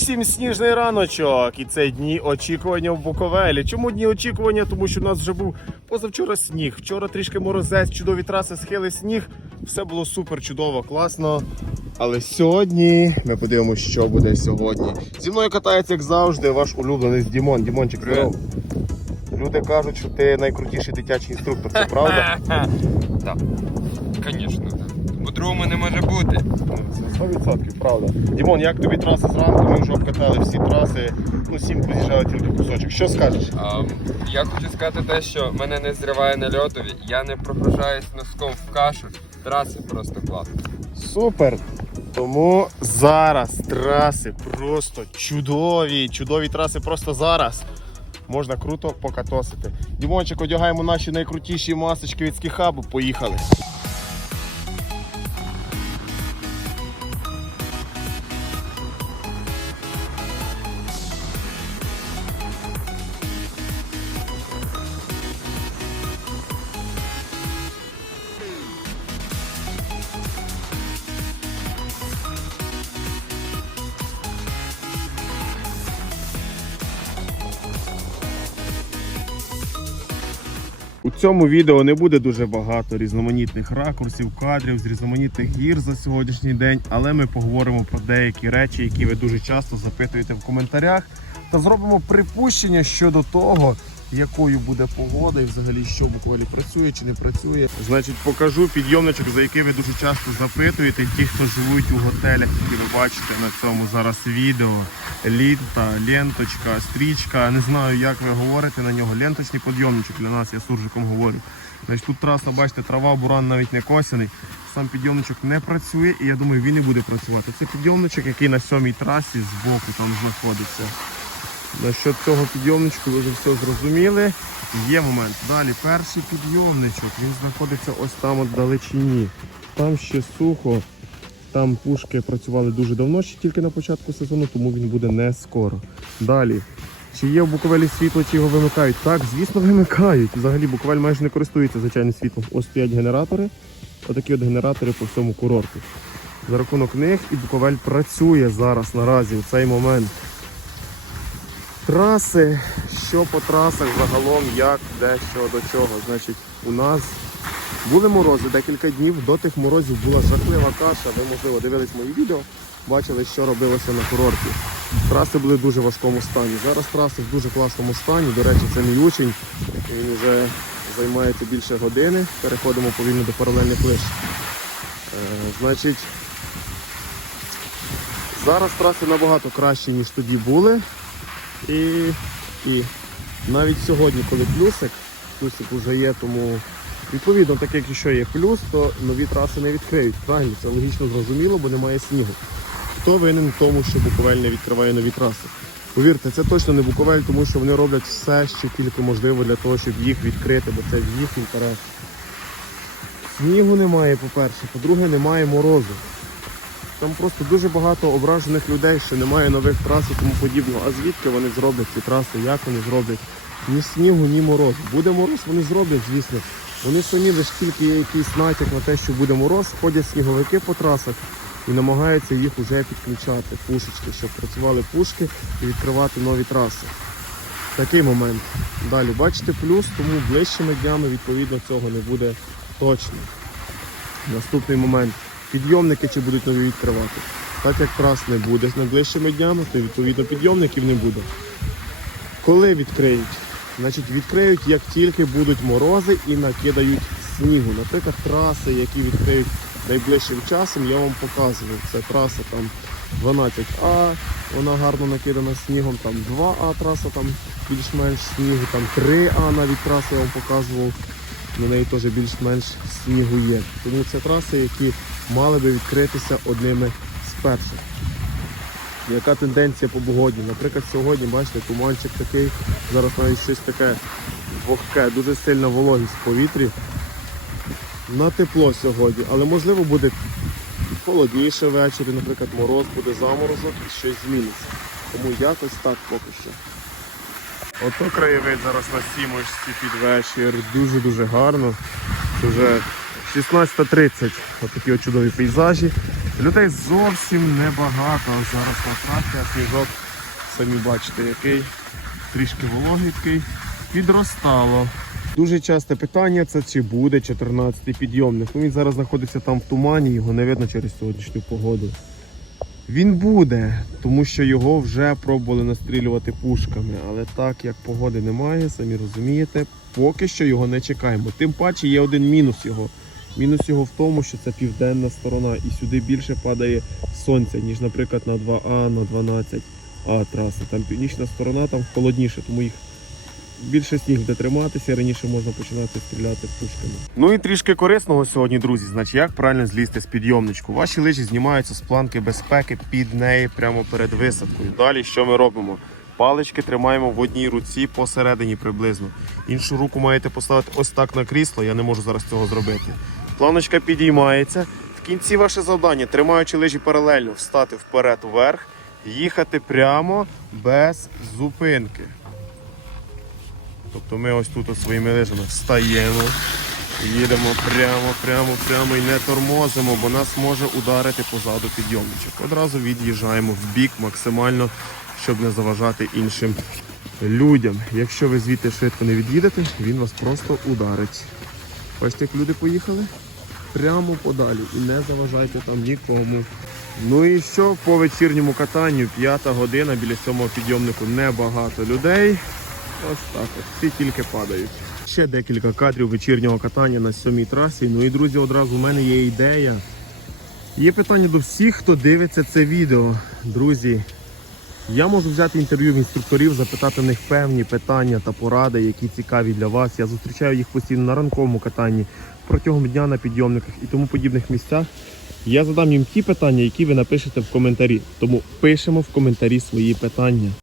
Всім сніжний раночок, і це дні очікування в Буковелі. Чому дні очікування? Тому що у нас вже був позавчора сніг. Вчора трішки морозець, чудові траси, схили сніг. Все було супер чудово, класно. Але сьогодні ми подивимося, що буде сьогодні. Зі мною катається, як завжди, ваш улюблений Дімон. Дімончик, здоров. Люди кажуть, що ти найкрутіший дитячий інструктор, це правда? Так, звісно. По-другому не може бути. Це 100% правда. Дімон, як тобі траси зранку? Ми вже обкатали всі траси, ну сім поз'їжджали тільки кусочок. Що скажеш? А, я хочу сказати те, що мене не зриває на льотові, я не прогружаюсь носком в кашу. Траси просто класно. Супер! Тому зараз траси просто чудові. Чудові траси просто зараз. Можна круто покатосити. Дімончик, одягаємо наші найкрутіші масочки від скіхабу. Поїхали. У цьому відео не буде дуже багато різноманітних ракурсів, кадрів з різноманітних гір за сьогоднішній день, але ми поговоримо про деякі речі, які ви дуже часто запитуєте в коментарях, та зробимо припущення щодо того, якою буде погода і взагалі що Буковелі працює чи не працює. Значить, покажу підйомничок, за який ви дуже часто запитуєте. Ті, хто живуть у готелях, які ви бачите на цьому зараз відео. Лінта, ленточка, стрічка. Не знаю, як ви говорите на нього. Ленточний підйомничок для нас, я суржиком говорю. Значить, тут траса, бачите, трава, буран навіть не косяний. Сам підйомничок не працює і я думаю, він і буде працювати. Це підйомничок, який на сьомій трасі збоку там знаходиться. Насчет цього підйомничку ви вже все зрозуміли. Є момент. Далі перший підйомничок, він знаходиться ось там от вдалечині. Там ще сухо. Там пушки працювали дуже давно, ще тільки на початку сезону, тому він буде не скоро. Далі. Чи є в Буковелі світло, чи його вимикають? Так, звісно, вимикають. Взагалі Буковель майже не користується звичайним світлом. Ось стоять генератори. Отакі от генератори по всьому курорту. За рахунок них і Буковель працює зараз наразі у цей момент. Траси, що по трасах загалом, як, де, що, до чого. Значить, у нас були морози декілька днів. До тих морозів була жахлива каша. Ви, можливо, дивились мої відео, бачили, що робилося на курорті. Траси були в дуже важкому стані. Зараз траси в дуже класному стані. До речі, це мій учень. Він вже займається більше години. Переходимо повільно до паралельних лиш. Е, значить, зараз траси набагато кращі, ніж тоді були. І, і навіть сьогодні, коли плюсик, плюсик вже є, тому відповідно, так як що є плюс, то нові траси не відкриють. Правильно, це логічно зрозуміло, бо немає снігу. Хто винен в тому, що Буковель не відкриває нові траси? Повірте, це точно не Буковель, тому що вони роблять все, що тільки можливо для того, щоб їх відкрити, бо це в їх інтерес. Снігу немає, по-перше, по-друге, немає морозу. Там просто дуже багато ображених людей, що немає нових трас і тому подібного. А звідки вони зроблять ці траси, як вони зроблять? Ні снігу, ні мороз. Буде мороз, вони зроблять, звісно. Вони самі лише тільки є якийсь натяк на те, що буде мороз, ходять сніговики по трасах і намагаються їх вже підключати, пушечки, щоб працювали пушки і відкривати нові траси. Такий момент. Далі, бачите, плюс, тому ближчими днями відповідно цього не буде точно. Наступний момент. Підйомники чи будуть нові відкривати. Так як трас не буде з найближчими днями, то відповідно підйомників не буде. Коли відкриють? Значить, відкриють, як тільки будуть морози і накидають снігу. Наприклад, траси, які відкриють найближчим часом, я вам показую. Це траса там 12А, вона гарно накидана снігом, там 2А траса, там більш-менш снігу, там 3А навіть траса я вам показував на неї теж більш-менш снігу є. Тому це траси, які мали би відкритися одними з перших. Яка тенденція по погоді? Наприклад, сьогодні, бачите, туманчик такий, зараз навіть щось таке вогке, дуже сильна вологість в повітрі. На тепло сьогодні, але можливо буде холодніше ввечері, наприклад, мороз, буде заморозок і щось зміниться. Тому якось так поки що. Ото краєвид зараз на сімочці під вечір. Дуже-дуже гарно. Це вже 16.30. Отакі от чудові пейзажі. Людей зовсім небагато. Зараз локація, сніжок, самі бачите, який трішки вологий такий. Відростало. Дуже часте питання це чи буде 14-й підйомник. Ну, він зараз знаходиться там в тумані, його не видно через сьогоднішню погоду. Він буде, тому що його вже пробували настрілювати пушками. Але так як погоди немає, самі розумієте, поки що його не чекаємо. Тим паче є один мінус його. Мінус його в тому, що це південна сторона, і сюди більше падає сонця, ніж, наприклад, на 2А, на 12А траси. Там північна сторона, там холодніше, тому їх більше сніг буде триматися, раніше можна починати стріляти пушками. Ну і трішки корисного сьогодні, друзі. Значить, як правильно злізти з підйомничку? Ваші лижі знімаються з планки безпеки під неї прямо перед висадкою. Далі що ми робимо? Палички тримаємо в одній руці посередині приблизно. Іншу руку маєте поставити ось так на крісло. Я не можу зараз цього зробити. Планочка підіймається. В кінці ваше завдання, тримаючи лижі паралельно, встати вперед вверх, їхати прямо без зупинки. Тобто ми ось тут ось своїми лижами встаємо, їдемо прямо, прямо, прямо і не тормозимо, бо нас може ударити позаду підйомничок. Одразу від'їжджаємо в бік максимально, щоб не заважати іншим людям. Якщо ви звідти швидко не від'їдете, він вас просто ударить. Бачите, як люди поїхали? Прямо подалі і не заважайте там нікому. Ну і що по вечірньому катанню, п'ята година, біля сьомого підйомнику небагато людей. Ось так от, всі тільки падають. Ще декілька кадрів вечірнього катання на сьомій трасі. Ну і друзі, одразу в мене є ідея. Є питання до всіх, хто дивиться це відео. Друзі, я можу взяти інтерв'ю в інструкторів, запитати в них певні питання та поради, які цікаві для вас. Я зустрічаю їх постійно на ранковому катанні, протягом дня на підйомниках і тому подібних місцях. Я задам їм ті питання, які ви напишете в коментарі. Тому пишемо в коментарі свої питання.